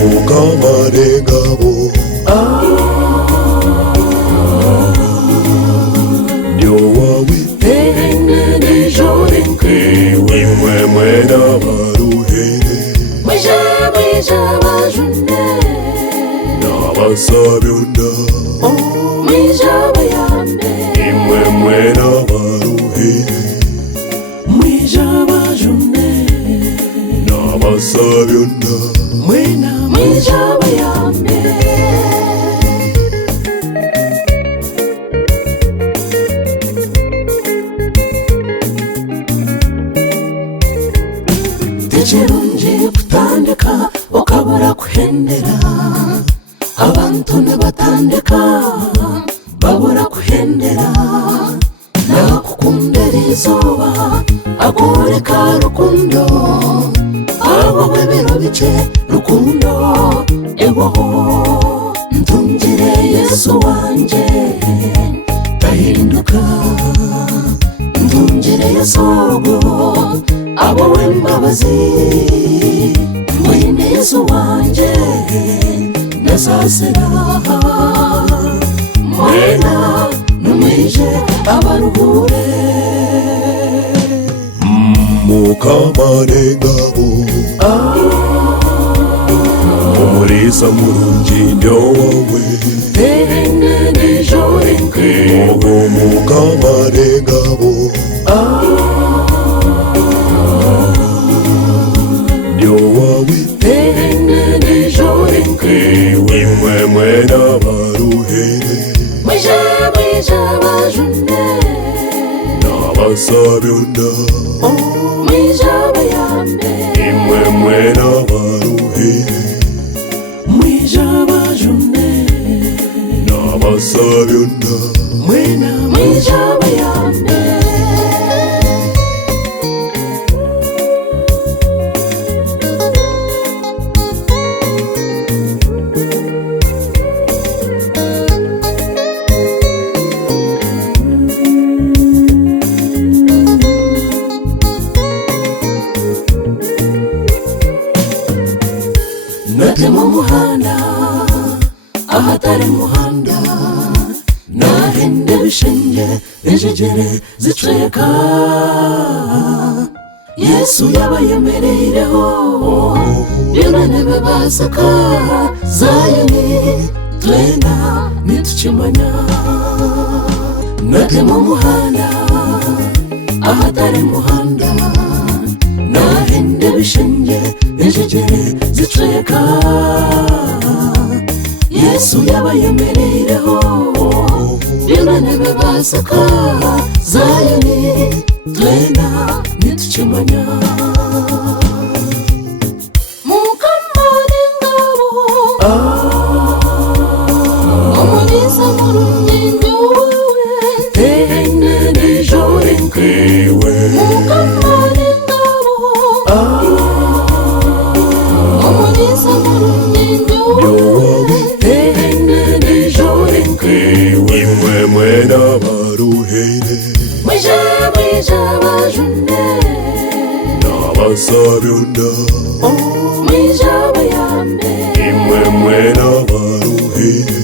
mukamarengabo ndio wawe imwe mwena baruhere nabasabyunda imwe mwena baruhere nabasabyunda tekerunje kutandika ukabura kuhendera abantu nebatandika babura kuhendera nakukundera izuba agureka rukundo awowe biro bice rukundo ewoho ntungire Yesu wanje tahinduka ntungire Yesu awowe mbabazi mwene Yesu wanje nasasira mwena numije abaruhure mukamarengabo umulisa mulungi ndio wawe mukamarengabo ndio wawe imwe mwena baruhere nabasabyunda imwe mwena baruhere nabasabyunda natema umuhanda ahatari muhanda nahende bishenge ejegere ziceka Yesu yabayemereireho yonanebe basaka Zayoni twena nitukimanya natema umuhanda ahatari muhanda nahende bishenge ejegere ziceka Yesu yabayemereireho yonanebe basaka Zayoni twena nitukimanya mukamarengabo umulisa mulungi ndio wawe mukamarengabo umulisa mulungi ndio imwe mwena baruhere nabasabyunda imwe mwena baruhere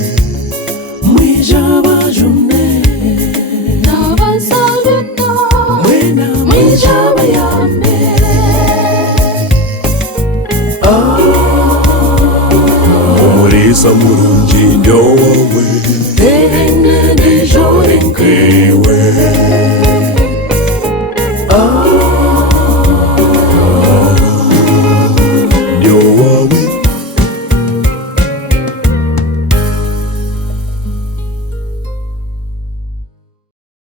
umulisa mulungi ndio wawe